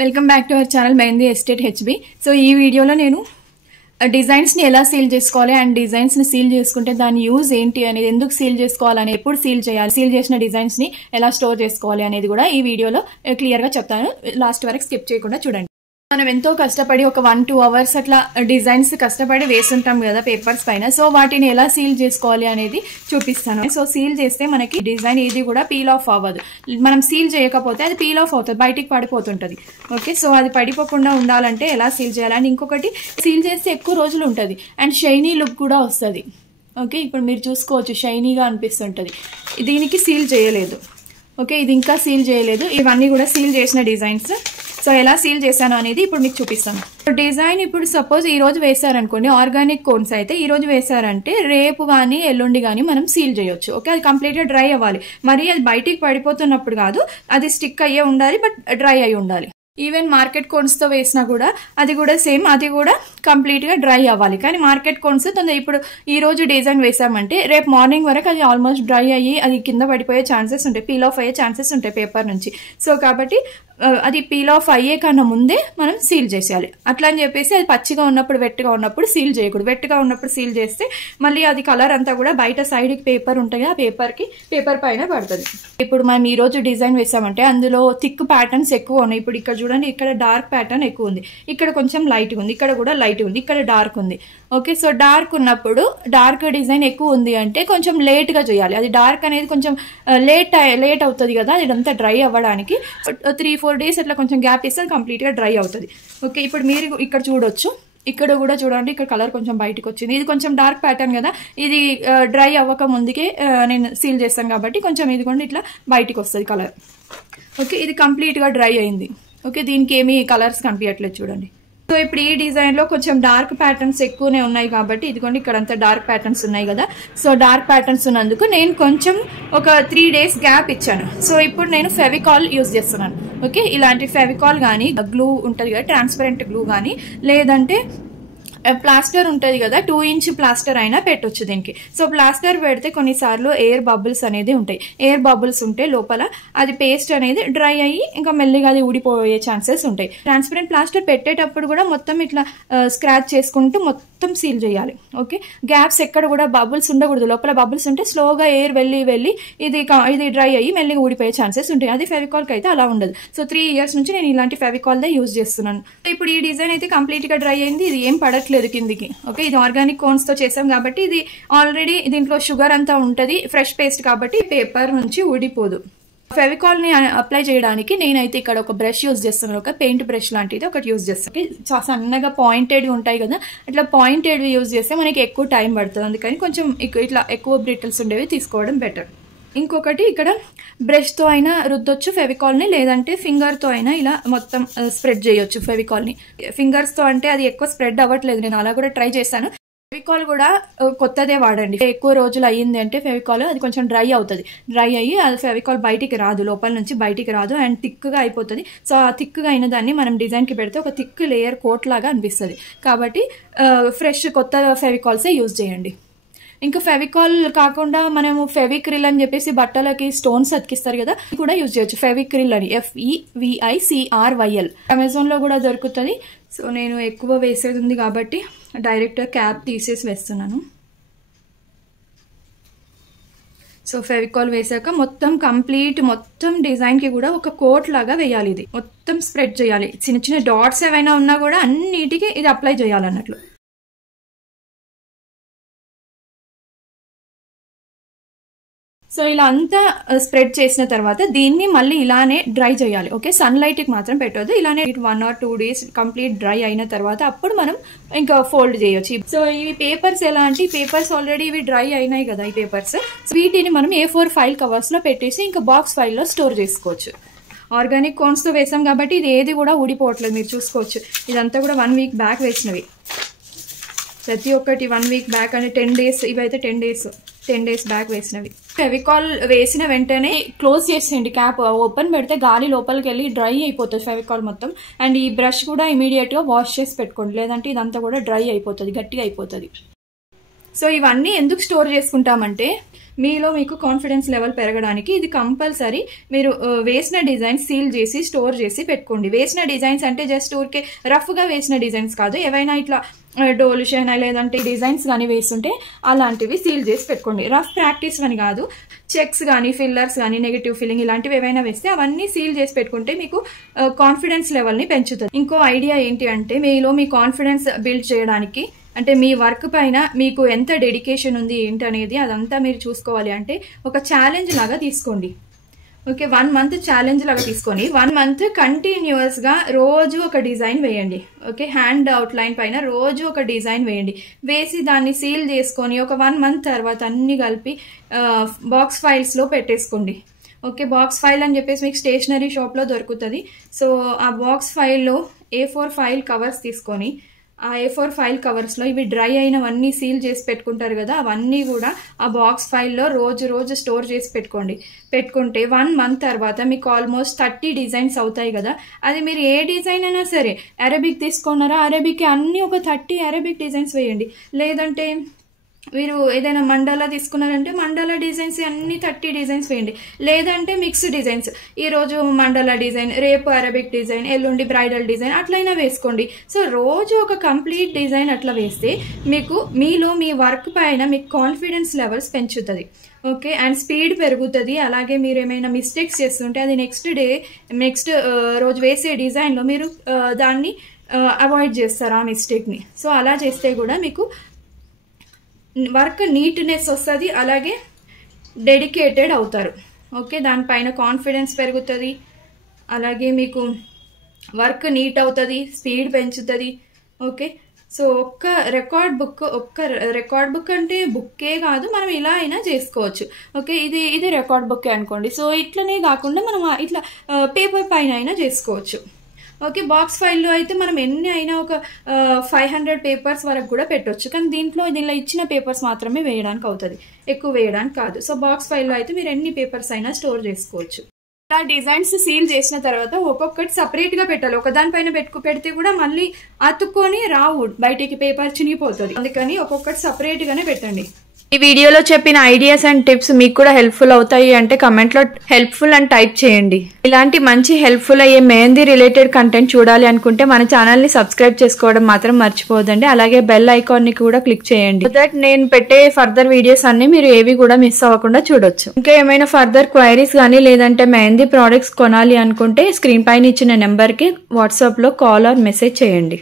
Welcome back to our channel mehndi estate HB. So ఈ వీడియోలో నేను డిజైన్స్ని ఎలా సీల్ చేసుకోవాలి అండ్ డిజైన్స్ని సీల్ చేసుకుంటే దాని యూజ్ ఏంటి అనేది, ఎందుకు సీల్ చేసుకోవాలని, ఎప్పుడు సీల్ చేయాలి, సీల్ చేసిన డిజైన్స్ని ఎలా స్టోర్ చేసుకోవాలి అనేది కూడా ఈ వీడియోలో క్లియర్గా చెప్తాను. లాస్ట్ వరకు స్కిప్ చేయకుండా చూడండి. మనం ఎంతో కష్టపడి ఒక 1-2 అవర్స్ అట్లా డిజైన్స్ కష్టపడి వేస్తుంటాం కదా పేపర్స్ పైన. సో వాటిని ఎలా సీల్ చేసుకోవాలి అనేది చూపిస్తాను. సో సీల్ చేస్తే మనకి డిజైన్ ఏది కూడా పీల్ ఆఫ్ అవ్వదు. మనం సీల్ చేయకపోతే అది పీల్ ఆఫ్ అవుతుంది, బయటికి పడిపోతుంటది. ఓకే, సో అది పడిపోకుండా ఉండాలంటే ఎలా సీల్ చేయాలి. అండ్ ఇంకొకటి, సీల్ చేస్తే ఎక్కువ రోజులు ఉంటుంది అండ్ షైనీ లుక్ కూడా వస్తుంది. ఓకే, ఇప్పుడు మీరు చూసుకోవచ్చు షైనీగా అనిపిస్తుంటుంది. దీనికి సీల్ చేయలేదు. ఓకే, ఇది ఇంకా సీల్ చేయలేదు. ఇవన్నీ కూడా సీల్ చేసిన డిజైన్స్. సో ఎలా సీల్ చేశాను అనేది ఇప్పుడు మీకు చూపిస్తాను. డిజైన్ ఇప్పుడు సపోజ్ ఈ రోజు వేసారనుకోండి, ఆర్గానిక్ కోన్స్ అయితే ఈ రోజు వేసారంటే రేపు కానీ ఎల్లుండి కానీ మనం సీల్ చేయొచ్చు. ఓకే, అది కంప్లీట్గా డ్రై అవ్వాలి. మరి అది బయటికి పడిపోతున్నప్పుడు కాదు, అది స్టిక్ అయ్యే ఉండాలి, బట్ డ్రై అయి ఉండాలి. ఈవెన్ మార్కెట్ కోన్స్ తో వేసినా కూడా అది కూడా సేమ్, అది కూడా కంప్లీట్ గా డ్రై అవ్వాలి. కానీ మార్కెట్ కోన్స్ ఇప్పుడు ఈ రోజు డిజైన్ వేసామంటే రేపు మార్నింగ్ వరకు అది ఆల్మోస్ట్ డ్రై అయ్యి అది కింద పడిపోయే ఛాన్సెస్ ఉంటాయి, పీల్ ఆఫ్ అయ్యే ఛాన్సెస్ ఉంటాయి పేపర్ నుంచి. సో కాబట్టి అది పీల్ ఆఫ్ అయ్యే కన్నా ముందే మనం సీల్ చేసేయాలి. అట్లా అని చెప్పేసి అది పచ్చిగా ఉన్నప్పుడు, వెట్గా ఉన్నప్పుడు సీల్ చేయకూడదు. వెట్గా ఉన్నప్పుడు సీల్ చేస్తే మళ్ళీ అది కలర్ అంతా కూడా బయట సైడ్కి పేపర్ ఉంటుంది, ఆ పేపర్ పైన పడుతుంది. ఇప్పుడు మనం ఈ రోజు డిజైన్ వేసామంటే అందులో థిక్ ప్యాటర్న్స్ ఎక్కువ ఉన్నాయి. ఇప్పుడు ఇక్కడ చూడండి, ఇక్కడ డార్క్ ప్యాటర్న్ ఎక్కువ ఉంది, ఇక్కడ కొంచెం లైట్ ఉంది, ఇక్కడ కూడా లైట్ ఉంది, ఇక్కడ డార్క్ ఉంది. ఓకే, సో డార్క్ ఉన్నప్పుడు, డార్క్ డిజైన్ ఎక్కువ ఉంది అంటే కొంచెం లేట్ గా చేయాలి. అది డార్క్ అనేది కొంచెం లేట్ అవుతుంది కదా, ఇదంతా డ్రై అవ్వడానికి. 3-4 days అట్లా కొంచెం గ్యాప్ ఇస్తే కంప్లీట్ గా డ్రై అవుతుంది. ఓకే, ఇప్పుడు మీరు ఇక్కడ చూడొచ్చు, ఇక్కడ కూడా చూడండి, ఇక్కడ కలర్ కొంచెం బయటకు వచ్చింది. ఇది కొంచెం డార్క్ ప్యాటర్న్ కదా, ఇది డ్రై అవ్వక ముందుకే నేను సీల్ చేస్తాను కాబట్టి కొంచెం ఇది కూడా ఇట్లా బయటకు వస్తుంది కలర్. ఓకే, ఇది కంప్లీట్ గా డ్రై అయింది. ఓకే, దీనికి ఏమీ కలర్స్ కనిపించట్లేదు చూడండి. సో ఇప్పుడు ఈ డిజైన్ లో కొంచెం డార్క్ ప్యాటర్న్స్ ఎక్కువనే ఉన్నాయి కాబట్టి, ఇదిగోండి ఇక్కడంతా డార్క్ ప్యాటర్న్స్ ఉన్నాయి కదా. సో డార్క్ ప్యాటర్న్స్ ఉన్నందుకు నేను కొంచెం ఒక 3 days గ్యాప్ ఇచ్చాను. సో ఇప్పుడు నేను ఫెవికాల్ యూజ్ చేస్తున్నాను. ఓకే, ఇలాంటి ఫెవికాల్ కానీ, గ్లూ ఉంటుంది కదా, ట్రాన్స్పరెంట్ గ్లూ కానీ, లేదంటే ప్లాస్టర్ ఉంటుంది కదా, 2-inch ప్లాస్టర్ అయినా పెట్టొచ్చు దీనికి. సో ప్లాస్టర్ పెడితే కొన్నిసార్లు ఎయిర్ బబుల్స్ అనేది ఉంటాయి. ఎయిర్ బబుల్స్ ఉంటే లోపల అది పేస్ట్ అనేది డ్రై అయ్యి ఇంకా మెల్లిగా అది ఊడిపోయే ఛాన్సెస్ ఉంటాయి. ట్రాన్స్పరెంట్ ప్లాస్టర్ పెట్టేటప్పుడు కూడా మొత్తం ఇట్లా స్క్రాచ్ చేసుకుంటూ మొత్తం సీల్ చేయాలి. ఓకే, గ్యాప్స్ ఎక్కడ కూడా బబుల్స్ ఉండకూడదు. లోపల బబుల్స్ ఉంటే స్లోగా ఎయిర్ వెళ్ళి ఇది డ్రై అయ్యి మెల్లిగా ఊడిపోయే ఛాన్సెస్ ఉంటాయి. అది ఫెవికాల్కి అయితే అలా ఉండదు. సో 3 years నుంచి నేను ఇలాంటి ఫెవికాల్ దే యూజ్ చేస్తున్నాను. ఇప్పుడు ఈ డిజైన్ అయితే కంప్లీట్ గా డ్రై అయింది, ఇది ఏం పడట్లేదు కిందికి. ఓకే, ఇది ఆర్గానిక్ కోన్స్ తో చేసాం కాబట్టి ఇది ఆల్రెడీ దీంట్లో షుగర్ అంతా ఉంటది, ఫ్రెష్ పేస్ట్ కాబట్టి పేపర్ నుంచి ఊడిపోదు. ఫెవికాల్ ని అప్లై చేయడానికి నేనైతే ఇక్కడ ఒక బ్రష్ యూజ్ చేస్తాను, ఒక పెయింట్ బ్రష్ లాంటిది ఒకటి యూజ్ చేస్తాను. చాలా సన్నగా పాయింటెడ్ ఉంటాయి కదా, అట్లా పాయింటెడ్ యూజ్ చేస్తే మనకి ఎక్కువ టైం పడుతుంది. అందుకని కొంచెం ఇట్లా ఎక్కువ బ్రిటిల్స్ ఉండేవి తీసుకోవడం బెటర్. ఇంకొకటి, ఇక్కడ బ్రష్ తో అయినా రుద్దొచ్చు ఫెవికాల్ ని, లేదంటే ఫింగర్ తో అయినా ఇలా మొత్తం స్ప్రెడ్ చేయొచ్చు ఫెవికాల్ ని. ఫింగర్స్ తో అంటే అది ఎక్కువ స్ప్రెడ్ అవ్వట్లేదు, నేను అలా కూడా ట్రై చేశాను. ఫెవికాల్ కూడా కొత్తదే వాడండి. ఎక్కువ రోజులు అయ్యింది అంటే ఫెవికాల్ అది కొంచెం డ్రై అవుతుంది, డ్రై అయ్యి అది ఫెవికాల్ బయటికి రాదు, లోపల నుంచి బయటికి రాదు అండ్ థిక్ గా అయిపోతుంది. సో ఆ థిక్ గా అయిన దాన్ని మనం డిజైన్ కి పెడితే ఒక థిక్ లేయర్ కోట్ లాగా అనిపిస్తుంది. కాబట్టి ఫ్రెష్ కొత్త ఫెవికాల్సే యూజ్ చేయండి. ఇంకా ఫెవికాల్ కాకుండా మనము ఫెవిక్రిల్ అని చెప్పేసి బట్టలకి స్టోన్స్ అతికిస్తారు కదా, కూడా యూజ్ చేయొచ్చు. ఫెవిక్రిల్ అని FEVICRYL అమెజాన్ లో కూడా దొరుకుతుంది. సో నేను ఎక్కువ వేసేది ఉంది కాబట్టి డైరెక్ట్ క్యాప్ తీసేసి వేస్తున్నాను. సో ఫెవికాల్ వేసాక మొత్తం కంప్లీట్ మొత్తం డిజైన్ కి కూడా ఒక కోట్ లాగా వేయాలి. ఇది మొత్తం స్ప్రెడ్ చేయాలి. చిన్న చిన్న డాట్స్ ఏవైనా ఉన్నా కూడా అన్నిటికీ ఇది అప్లై చేయాలన్నట్లు. సో ఇలా అంతా స్ప్రెడ్ చేసిన తర్వాత దీన్ని మళ్ళీ ఇలానే డ్రై చేయాలి. ఓకే, సన్లైట్ కి మాత్రం పెట్టొద్దు, ఇలానే 1 or 2 days కంప్లీట్ డ్రై అయిన తర్వాత అప్పుడు మనం ఇంకా ఫోల్డ్ చేయొచ్చు. సో ఇవి పేపర్స్ ఎలా అంటే, పేపర్స్ ఆల్రెడీ ఇవి డ్రై అయినాయి కదా ఈ పేపర్స్, వీటిని మనం A4 ఫైల్ కవర్స్ లో పెట్టేసి ఇంకా బాక్స్ ఫైల్లో స్టోర్ చేసుకోవచ్చు. ఆర్గానిక్ కోన్స్ తో వేసాం కాబట్టి ఇది ఏది కూడా ఊడిపోవట్లేదు, మీరు చూసుకోవచ్చు. ఇదంతా కూడా 1 week బ్యాక్ వేసినవి, ప్రతి ఒక్కటి 1 week బ్యాక్ అంటే 10 days, ఇవైతే 10 days బ్యాక్ వేసినవి. ఫెవికాల్ వేసిన వెంటనే క్లోజ్ చేసేయండి క్యాప్. ఓపెన్ పెడితే గాలి లోపలికి వెళ్ళి డ్రై అయిపోతుంది ఫెవికాల్ మొత్తం. అండ్ ఈ బ్రష్ కూడా ఇమీడియట్ గా వాష్ చేసి పెట్టుకోండి, లేదంటే ఇదంతా కూడా డ్రై అయిపోతుంది, గట్టిగా అయిపోతుంది. సో ఇవన్నీ ఎందుకు స్టోర్ చేసుకుంటామంటే, మీలో మీకు కాన్ఫిడెన్స్ లెవెల్ పెరగడానికి ఇది కంపల్సరీ. మీరు వేసిన డిజైన్స్ సీల్ చేసి స్టోర్ చేసి పెట్టుకోండి. వేసిన డిజైన్స్ అంటే జస్ట్ ఊరికే రఫ్గా వేసిన డిజైన్స్ కాదు, ఏవైనా ఇట్లా డోలు షేనా లేదంటే డిజైన్స్ కానీ వేస్తుంటే అలాంటివి సీల్ చేసి పెట్టుకోండి. రఫ్ ప్రాక్టీస్ అని కాదు, చెక్స్ కానీ ఫిల్లర్స్ కానీ నెగిటివ్ ఫిల్లింగ్ ఇలాంటివి ఏవైనా వేస్తే అవన్నీ సీల్ చేసి పెట్టుకుంటే మీకు కాన్ఫిడెన్స్ లెవెల్ని పెంచుతుంది. ఇంకో ఐడియా ఏంటి అంటే మీలో మీ కాన్ఫిడెన్స్ బిల్డ్ చేయడానికి, అంటే మీ వర్క్ పైన మీకు ఎంత డెడికేషన్ ఉంది ఏంటి అనేది అదంతా మీరు చూసుకోవాలి అంటే ఒక ఛాలెంజ్ లాగా తీసుకోండి. ఓకే, 1 month ఛాలెంజ్ లాగా తీసుకొని 1 month కంటిన్యూస్ గా రోజు ఒక డిజైన్ వేయండి. ఓకే, హ్యాండ్ అవుట్ లైన్ పైన రోజు ఒక డిజైన్ వేయండి. వేసి దాన్ని సీల్ చేసుకొని ఒక 1 month తర్వాత అన్ని కలిపి బాక్స్ ఫైల్స్ లో పెట్టేసుకోండి. ఓకే, బాక్స్ ఫైల్ అని చెప్పేసి మీకు స్టేషనరీ షాప్ లో దొరుకుతుంది. సో ఆ బాక్స్ ఫైల్లో A4 ఫైల్ కవర్స్ తీసుకొని ఆ A4 ఫైల్ కవర్స్ లో ఇవి డ్రై అయినవన్నీ సీల్ చేసి పెట్టుకుంటారు కదా, అవన్నీ కూడా ఆ బాక్స్ ఫైల్లో రోజు స్టోర్ చేసి పెట్టుకుంటే 1 month తర్వాత మీకు ఆల్మోస్ట్ 30 డిజైన్స్ అవుతాయి కదా. అది మీరు ఏ డిజైన్ అయినా సరే, అరబిక్ తీసుకున్నారా, అరబిక్ అన్ని ఒక 30 అరబిక్ డిజైన్స్ వేయండి. లేదంటే మీరు ఏదైనా మండలా తీసుకున్నారంటే మండలా డిజైన్స్ అన్ని 30 డిజైన్స్ వేయండి. లేదంటే మిక్స్డ్ డిజైన్స్, ఈ రోజు మండలా డిజైన్, రేపు అరబిక్ డిజైన్, ఎల్లుండి బ్రైడల్ డిజైన్ అట్లయినా వేసుకోండి. సో రోజు ఒక కంప్లీట్ డిజైన్ అట్లా వేస్తే మీకు మీలో మీ వర్క్ పైన మీకు కాన్ఫిడెన్స్ లెవెల్స్ పెంచుతుంది. ఓకే, అండ్ స్పీడ్ పెరుగుతుంది. అలాగే మీరు ఏమైనా మిస్టేక్స్ చేస్తుంటే అది నెక్స్ట్ రోజు వేసే డిజైన్లో మీరు దాన్ని అవాయిడ్ చేస్తారు ఆ మిస్టేక్ని. సో అలా చేస్తే కూడా మీకు వర్క్ నీట్నెస్ వస్తుంది, అలాగే డెడికేటెడ్ అవుతారు. ఓకే, దానిపైన కాన్ఫిడెన్స్ పెరుగుతుంది, అలాగే మీకు వర్క్ నీట్ అవుతుంది, స్పీడ్ పెంచుతుంది. ఓకే, సో ఒక్క రికార్డ్ బుక్ అంటే బుక్కే కాదు, మనం ఇలా అయినా చేసుకోవచ్చు. ఓకే, ఇది రికార్డ్ బుక్ అనుకోండి. సో ఇట్లనే కాకుండా మనం ఇట్లా పేపర్ పైన అయినా చేసుకోవచ్చు. ఓకే, బాక్స్ ఫైల్లో అయితే మనం ఎన్ని అయినా ఒక 500 పేపర్స్ వరకు కూడా పెట్టవచ్చు. కానీ దీంట్లో ఇచ్చిన పేపర్స్ మాత్రమే వేయడానికి అవుతుంది, ఎక్కువ వేయడానికి కాదు. సో బాక్స్ ఫైల్లో అయితే మీరు ఎన్ని పేపర్స్ అయినా స్టోర్ చేసుకోవచ్చు. ఇలా డిజైన్స్ సీల్ చేసిన తర్వాత ఒక్కొక్కటి సపరేట్ గా పెట్టాలి. ఒకదానిపైన పెడితే కూడా మళ్ళీ అతుక్కొని రావు, బయటికి పేపర్ చినిగిపోతుంది. అందుకని ఒక్కొక్కటి సపరేట్ గానే పెట్టండి. ఈ వీడియోలో చెప్పిన ఐడియాస్ అండ్ టిప్స్ మీకు కూడా హెల్ప్ఫుల్ అవుతాయి అంటే కమెంట్ లో హెల్ప్ఫుల్ అని టైప్ చేయండి. ఇలాంటి మంచి హెల్ప్ఫుల్ అయ్యే మెహందీ రిలేటెడ్ కంటెంట్ చూడాలి అనుకుంటే మన ఛానల్ ని సబ్స్క్రైబ్ చేసుకోవడం మాత్రం మర్చిపోదండి. అలాగే బెల్ ఐకాన్ ని కూడా క్లిక్ చేయండి. సో దట్ నేను పెట్టే ఫర్దర్ వీడియోస్ అన్ని మీరు ఏవి కూడా మిస్ అవ్వకుండా చూడొచ్చు. ఇంకా ఏమైనా ఫర్దర్ క్వైరీస్ కానీ లేదంటే మెహందీ ప్రోడక్ట్స్ కొనాలి అనుకుంటే స్క్రీన్ పైన ఇచ్చిన నెంబర్ కి వాట్సాప్ లో కాల్ ఆర్ మెసేజ్ చేయండి.